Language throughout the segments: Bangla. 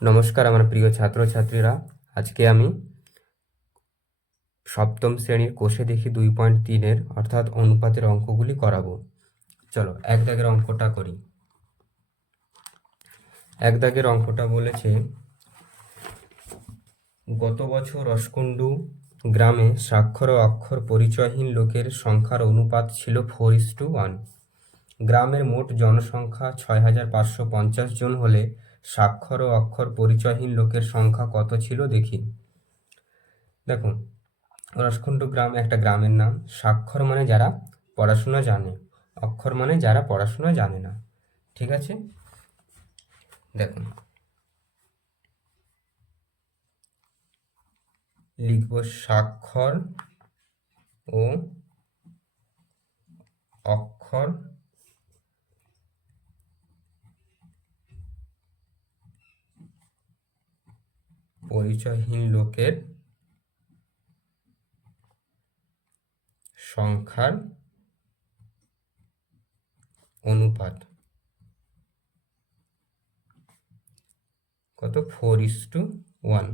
নমস্কার, আমার প্রিয় ছাত্রছাত্রীরা। আজকে আমি সপ্তম শ্রেণির কোষে দেখি দুই পয়েন্ট তিনের, অর্থাৎ অনুপাতের অঙ্কগুলি করাবো। চলো, এক দাগের অঙ্কটা করি। এক দাগের অঙ্কটা বলেছে, গত বছর রসকুণ্ডু গ্রামে স্বাক্ষর ও অক্ষর পরিচয়হীন লোকের সংখ্যার অনুপাত ছিল ফোর ইস টু ওয়ান। গ্রামের মোট জনসংখ্যা ছয় হাজার পাঁচশো পঞ্চাশ জন হলে স্বাক্ষর ও অক্ষর পরিচয়হীন লোকের সংখ্যা কত ছিল দেখি। দেখুন রসকুণ্ড গ্রাম একটা গ্রামের নাম। স্বাক্ষর মানে যারা পড়াশোনা জানে, অক্ষর মানে যারা পড়াশোনা জানে না। ঠিক আছে? দেখুন। লিখব স্বাক্ষর ও অক্ষর পরিচয়হীন লোকের সংখ্যার অনুপাত। কত? Four is to one.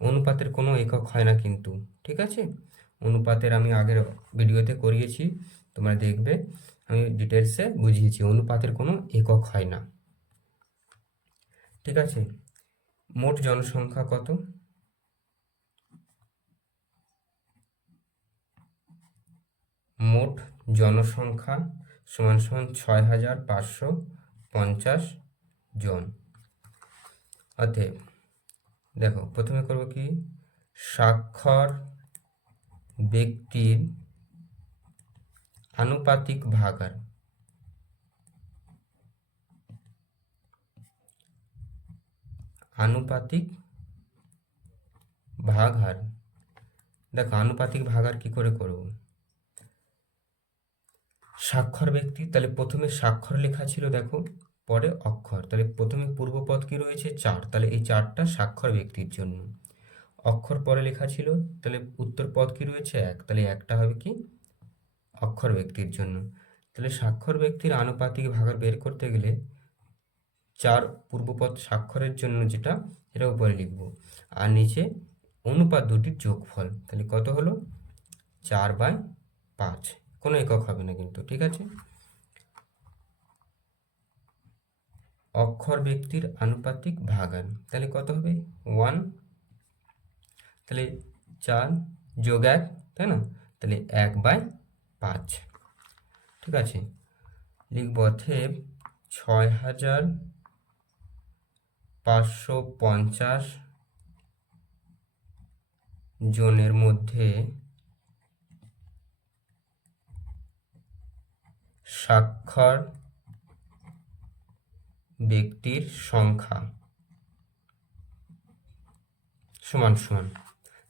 অনুপাতের কোনো একক হয় না কিন্তু, ঠিক আছে? অনুপাতের আমি আগের ভিডিওতে করিয়েছি, তোমরা দেখবে, আমি ডিটেলসে বুঝিয়েছি, অনুপাতের কোনো একক হয় না। ঠিক আছে? মোট জনসংখ্যা কত? মোট জনসংখ্যা সমান সমান ছয় হাজার পাঁচশো পঞ্চাশ জন। অতএব, দেখো, প্রথমে করব কি? স্বাক্ষর ব্যক্তির আনুপাতিক ভাগার। আনুপাতিক ভাগার দেখো, আনুপাতিক ভাগার কি করে করব? স্বাক্ষর ব্যক্তি, তাহলে প্রথমে স্বাক্ষর লেখা ছিল, দেখো, পরে অক্ষর। তাহলে প্রথমে পূর্বপদ কি রয়েছে? চার। তাহলে এই চারটা স্বাক্ষর ব্যক্তির জন্য। অক্ষর পরে লেখা ছিল, তাহলে উত্তর পদ কি রয়েছে? এক। তাহলে একটা হবে কি? অক্ষর ব্যক্তির জন্য। তাহলে স্বাক্ষর ব্যক্তির আনুপাতিক ভাগার বের করতে গেলে চার পূর্বপদ স্বাক্ষরের জন্য যেটা এটা উপরে লিখব। আর নিচে অনুপাত দুটির যোগফল, তাহলে কত হলো? চার বাই পাঁচ। কোনো একক হবে না কিন্তু, ঠিক আছে? অক্ষর ব্যক্তির আনুপাতিক ভাগান, তাহলে কত হবে? ওয়ান। তাহলে চার যোগ এক, তাই না? তাহলে এক বাই পাঁচ। ঠিক আছে? লিখব অথেব ছয় হাজার পাঁচশো পঞ্চাশ জনের মধ্যে স্বাক্ষর ব্যক্তির সংখ্যা সমান সমান।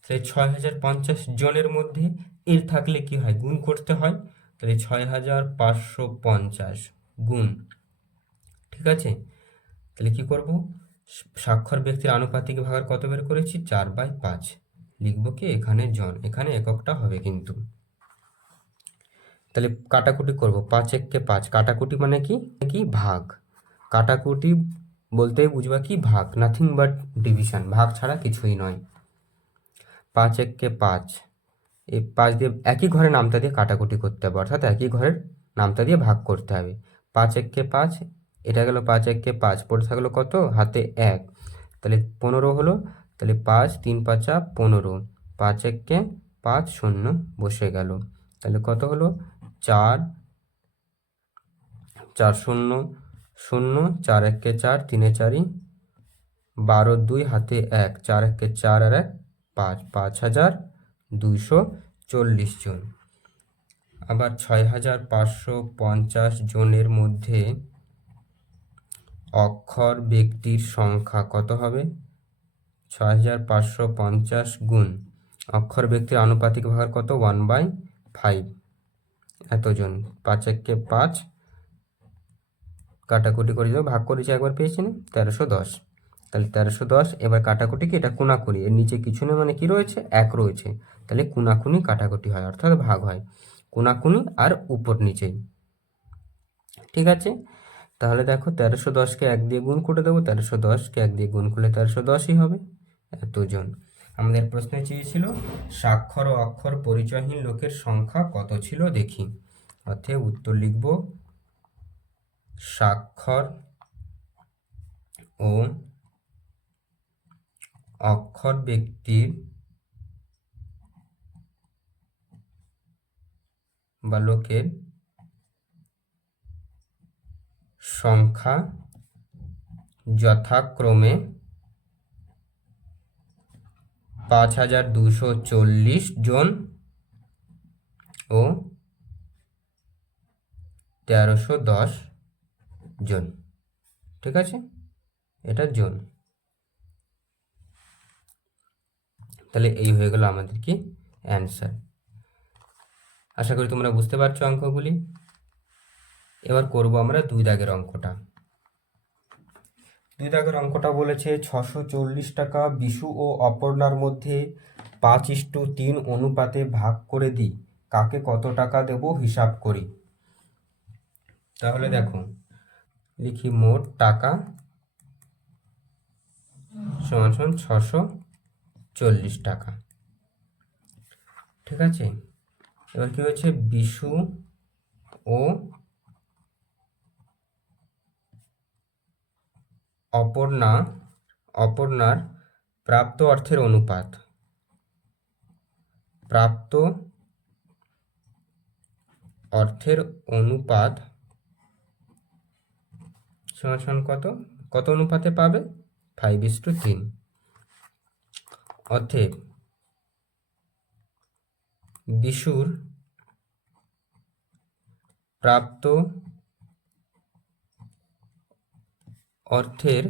সেই ছয় হাজার পঞ্চাশ জনের মধ্যে এর থাকলে কি হয়? গুণ করতে হয়। তাহলে ছয় হাজার পাঁচশো পঞ্চাশ গুণ। ঠিক আছে? তাহলে কি করব? স্বাক্ষর ব্যক্তির আনুপাতিক ভাগার কত বের করেছি? চার বাই পাঁচ। লিখব কি? এখানে জন, এখানে এককটা হবে কিন্তু। তাহলে কাটাকুটি করব। পাঁচ এককে পাঁচ। কাটাকুটি মানে কি? কি? ভাগ। কাটাকুটি বলতে বুঝবা কি? ভাগ। নাথিং বাট ডিভিশন ভাগ ছাড়া কিছুই নয়। পাঁচ এককে পাঁচ। এই পাঁচ দিয়ে একই ঘরে নামতা দিয়ে কাটাকুটি করতে হবে। অর্থাৎ একই ঘরের নামতা দিয়ে ভাগ করতে হবে। পাঁচ এককে পাঁচ এটা গেল পাঁচ এককে পাঁচ, পড়ে থাকল কত? হাতে এক। তাহলে পনেরো হলো, তাহলে পাঁচ, তিন পাঁচা পনেরো। পাঁচ এককে পাঁচ শূন্য বসে গেল। তাহলে কত হলো? চার। চার শূন্য শূন্য, চার এককে চার, তিনে চারি বারো, দুই, হাতে এক। চার এককে চার আর এক, পাঁচ। পাঁচ হাজার দুইশো চল্লিশ জন। আবার ছয় হাজার পাঁচশো পঞ্চাশ জনের মধ্যে অক্ষর ব্যক্তির সংখ্যা কত হবে? ছয় হাজার পাঁচশো পঞ্চাশ গুণ। অক্ষর ব্যক্তির আনুপাতিক ভাগ কত? One by five. এতজন। পাঁচ এককে পাঁচ কাটাকুটি করে দেবো ভাগ করেছি একবার পেয়েছি না? তেরোশো দশ। তাহলে তেরোশো দশ, এবার কাটাকুটি কি এটা কোনাকুনি। এর নিচে কিছু না মানে কি রয়েছে? এক রয়েছে। তাহলে কোনাকুনি কাটাকুটি হয়, অর্থাৎ ভাগ হয়। কোনাকুনি আর উপর নিচেই ঠিক আছে? তাহলে দেখো তেরোশো দশকে এক দিয়ে গুণ করে দেবো, তেরোশো দশকে এক দিয়ে গুণ করলে তেরোশো দশই হবে। এতজন। আমাদের প্রশ্নে চেয়েছিল, স্বাক্ষর ও অক্ষর পরিচয়হীন লোকের সংখ্যা কত ছিল? দেখি। অর্থে উত্তর লিখব, স্বাক্ষর ও অক্ষর ব্যক্তির বা লোকের সংখ্যা যথাক্রমে পাঁচ হাজার দুশো চল্লিশ জন ও তেরোশো দশ জন। ঠিক আছে? এটা জন। তাহলে এই হয়ে গেল আমাদের কি অ্যান্সার আশা করি তোমরা বুঝতে পারছ অঙ্কগুলি। এবার করব আমরা দুই দাগের অঙ্কটা। দুই দাগের অঙ্কটা বলেছে ছশো চল্লিশ টাকা বিশু ও অপর্ণার মধ্যে পাঁচ ইস্টু তিন অনুপাতে ভাগ করে দিই। কাকে কত টাকা দেব হিসাব করি। তাহলে দেখো, লিখি মোট টাকা সমান সমান ছশো চল্লিশ টাকা। ঠিক আছে? এবার কি হচ্ছে? বিশু ও অপর্ণা, অপর্ণার প্রাপ্ত অর্থের অনুপাত। প্রাপ্ত অর্থের অনুপাত সমান কত? কত অনুপাতে পাবে? ফাইভ ইস টু তিন অতএব বিশুর প্রাপ্ত অর্থের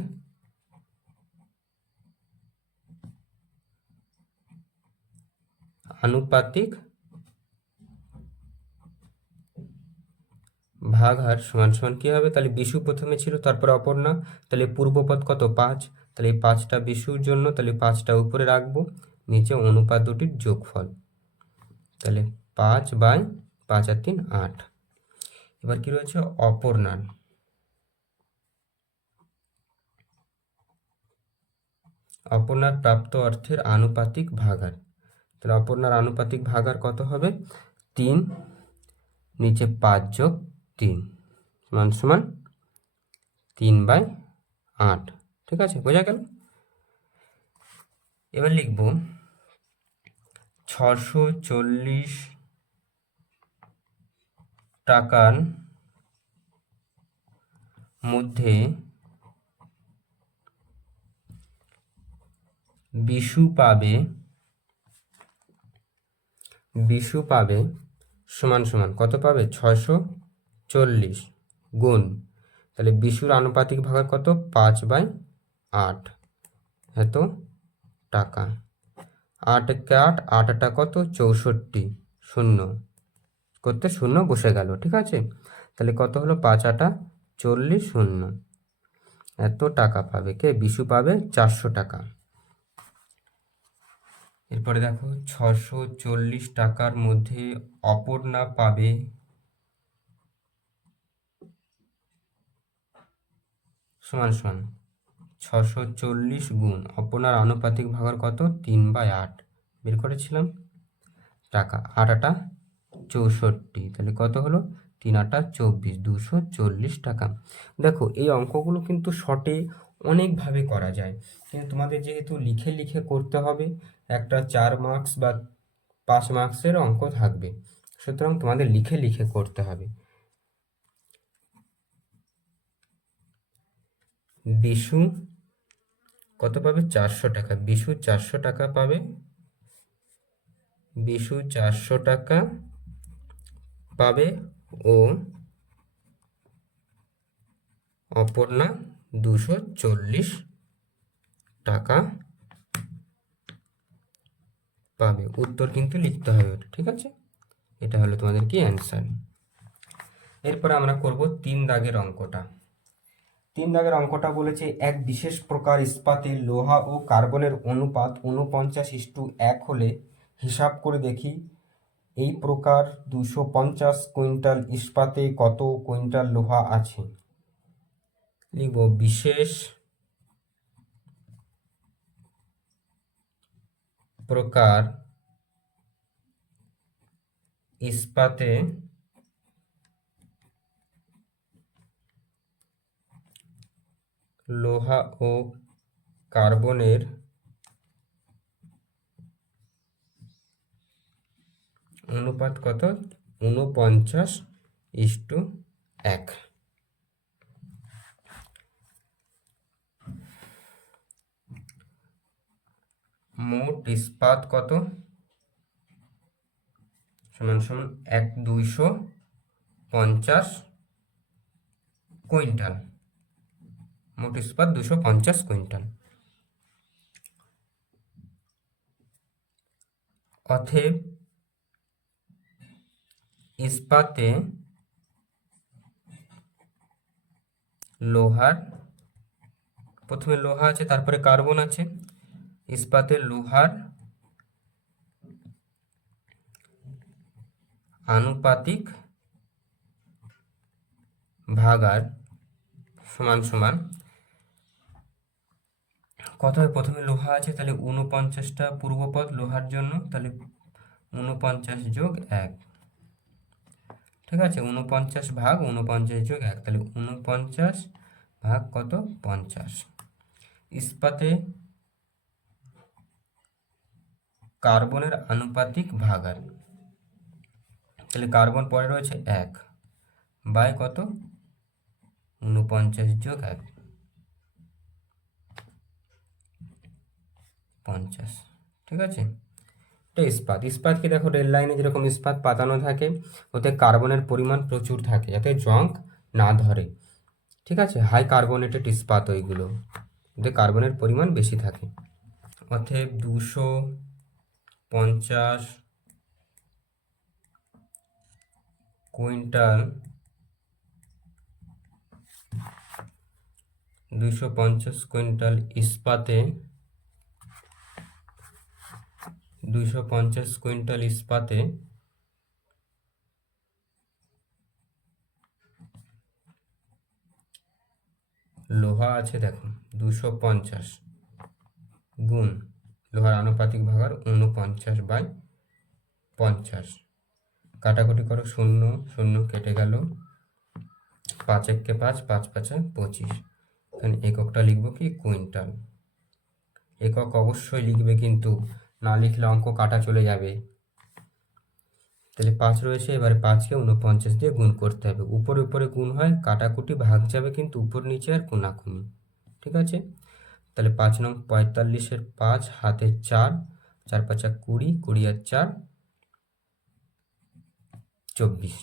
আনুপাতিক ভাগ হার সমান সমান কী হবে? তাহলে বিশু প্রথমে ছিল, তারপরে অপর্ণা তাহলে পূর্বপদ কত? পাঁচ। তাহলে পাঁচটা বিশুর জন্য তাহলে পাঁচটা উপরে রাখব, নিচে অনুপাত দুটির যোগফল। তাহলে পাঁচ বাই পাঁচ আর তিন আট। এবার কি রয়েছে? অপর্ণার অপর্ণার প্রাপ্ত অর্থের আনুপাতিক ভাগার। তাহলে অপর্ণার আনুপাতিক ভাগার কত হবে? তিন নিচে পাঁচ যোগ তিন। সমান সমান তিন বাই আট। ঠিক আছে? বোঝা গেল? এবার লিখব ছশো চল্লিশ টাকার মধ্যে বিশু পাবে বিশু পাবে সমান সমান, কত পাবে? ছশো চল্লিশ গুণ। তাহলে বিশুর আনুপাতিক ভাগের কত? পাঁচ বাই আট। এত টাকা। আট আট আটটা কত? চৌষট্টি, শূন্য। করতে শূন্য বসে গেল, ঠিক আছে? তাহলে কত হলো? পাঁচ আটা চল্লিশ, শূন্য। এত টাকা পাবে কে? বিশু পাবে চারশো টাকা। এরপরে দেখো ছশো চল্লিশ টাকার মধ্যে অপর্ণা পাবে। সমান সমান ছশো চল্লিশ গুণ, অপর্ণার আনুপাতিক ভাগর কত? তিন বাই আট। বের করেছিলাম। টাকা, আট আটা চৌষট্টি। তাহলে কত হলো? তিন আটা চব্বিশ দুশো চল্লিশ টাকা। দেখো, এই অঙ্কগুলো কিন্তু শর্টে অনেকভাবে করা যায়। কিন্তু তোমাদের যেহেতু লিখে লিখে করতে হবে, একটা চার মার্কস বা পাঁচ মার্কসের অঙ্ক থাকবে। সুতরাং তোমাদের লিখে লিখে করতে হবে। বিশু কত পাবে? চারশো টাকা। বিশু চারশো টাকা পাবে। বিশু চারশো টাকা পাবে ও অপর্ণা দুশো চল্লিশ টাকা পাবে। উত্তর কিন্তু লিখতে হবে ওটা, ঠিক আছে? এটা হলো তোমাদের কি অ্যান্সার এরপর আমরা করব তিন দাগের অঙ্কটা। তিন দাগের অঙ্কটা বলেছে, এক বিশেষ প্রকার ইস্পাতে লোহা ও কার্বনের অনুপাত উনপঞ্চাশ ইস্টু এক হলে হিসাব করে দেখি, এই প্রকার দুশো পঞ্চাশ কুইন্টাল ইস্পাতে কত কুইন্টাল লোহা আছে? লিখব বিশেষ প্রকার ইস্পাতে লোহা ও কার্বনের অনুপাত কত? ঊনপঞ্চাশ ইস্টু এক। মোট ইস্পাত কত? সমান সমান এক দুইশো পঞ্চাশ কুইন্টাল। মোট ইস্পাত দুশো পঞ্চাশ কুইন্টাল। অথেব ইস্পাতে লোহার, প্রথমে লোহা আছে, তারপরে কার্বন আছে। ইস্পাতে লোহার আনুপাতিক ভাগার সমান সমান। কত হয়? প্রথমে লোহা আছে, তাহলে উনপঞ্চাশটা পূর্বপদ লোহার জন্য, তাহলে উনপঞ্চাশ যোগ এক। ঠিক আছে? উনপঞ্চাশ ভাগ উনপঞ্চাশ যোগ এক, তাহলে উনপঞ্চাশ ভাগ কত? পঞ্চাশ। ইস্পাতে কার্বনের আনুপাতিক ভাগার তাহলে কার্বন পরে রয়েছে এক বাই কত? উনপঞ্চাশ যোগ এক। পঞ্চাশ। ঠিক আছে? এটা ইস্পাত ইস্পাতকে দেখো, রেল লাইনে যেরকম ইস্পাত পাতানো থাকে, ওতে কার্বনের পরিমাণ প্রচুর থাকে যাতে জঙ্ক না ধরে। ঠিক আছে? হাই কার্বনেটেড ইস্পাত ওইগুলো, ওতে কার্বনের পরিমাণ বেশি থাকে। অতএব দুশো পঞ্চাশ কুইন্টাল দুইশো পঞ্চাশ কুইন্টাল ইস্পাতে দুইশো পঞ্চাশ কুইন্টাল ইস্পাতে লোহা আছে দেখো দুশো পঞ্চাশ গুণ লোহার আনুপাতিক ভাগার উনপঞ্চাশ বাই পঞ্চাশ। কাটাকুটি করো, শূন্য শূন্য কেটে গেল। পাঁচ এককে পাঁচ পাঁচ পাঁচে পঁচিশ। এখানে এককটা লিখব কি? কুইন্টাল। একক অবশ্যই লিখবে কিন্তু, না লিখলে অঙ্ক কাটা চলে যাবে। তাহলে পাঁচ রয়েছে, এবারে পাঁচকে উনপঞ্চাশ দিয়ে গুণ করতে হবে। উপরে উপরে গুণ হয়, কাটাকুটি ভাগ যাবে কিন্তু উপর নিচে আর কোনাকুনি। ঠিক আছে? তাহলে পাঁচ নং পঁয়তাল্লিশের পাঁচ হাতে চার চার পাঁচা কুড়ি কুড়ি আর চার, চব্বিশ।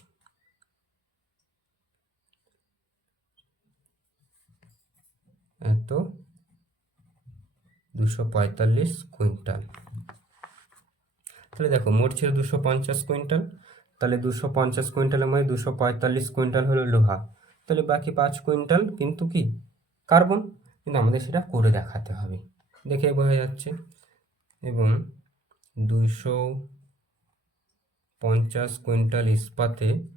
এত, দুশো পঁয়তাল্লিশ কুইন্টাল। তাহলে দেখো, মোট ছিল দুশো পঞ্চাশ কুইন্টাল। তাহলে দুশো পঞ্চাশ কুইন্টালের মধ্যে দুশো পঁয়তাল্লিশ কুইন্টাল হলো লোহা। তাহলে বাকি পাঁচ কুইন্টাল কিন্তু কি? কার্বন। কিন্তু আমাদের সেটা করে দেখাতে হবে। দেখে বোঝা যাচ্ছে। এবং দুইশো পঞ্চাশ কুইন্টাল ইস্পাতে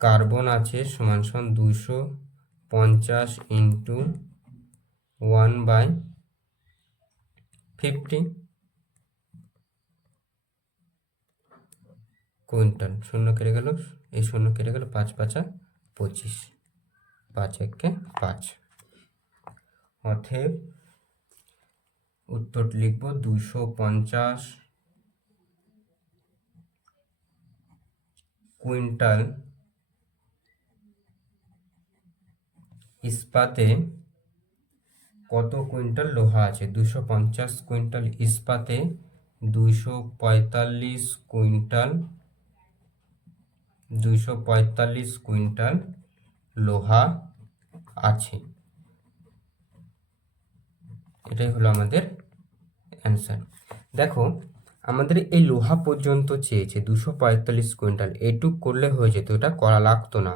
কার্বন আছে সমান সমান দুইশো পঞ্চাশ into one by fifty quintal. শূন্য কেটে গেল, এই শূন্য কেটে গেল পাঁচ পাঁচা পঁচিশ। পাঁচ একে পাঁচ। অথেব উত্তর লিখব দুশো পঞ্চাশ কুইন্টাল ইস্পাতে কত কুইন্টাল লোহা আছে? দুশো পঞ্চাশ কুইন্টাল ইস্পাতে দুইশো পঁয়তাল্লিশ কুইন্টাল, দুইশো পঁয়তাল্লিশ কুইন্টাল লোহা আছে। এটাই হলো আমাদের অ্যান্সার দেখো, আমাদের এই লোহা পর্যন্ত চেয়েছে দুশো পঁয়তাল্লিশ কুইন্টাল। এটুক করলে হয়ে যেত, এটা করা লাগতো না।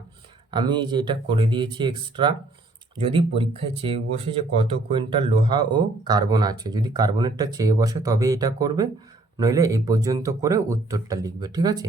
আমি এই যে এটা করে দিয়েছি এক্সট্রা যদি পরীক্ষায় চেয়ে বসে যে কত কুইন্টাল লোহা ও কার্বন আছে, যদি কার্বনেরটা চেয়ে বসে তবে এটা করবে, নইলে এই পর্যন্ত করে উত্তরটা লিখবে, ঠিক আছে?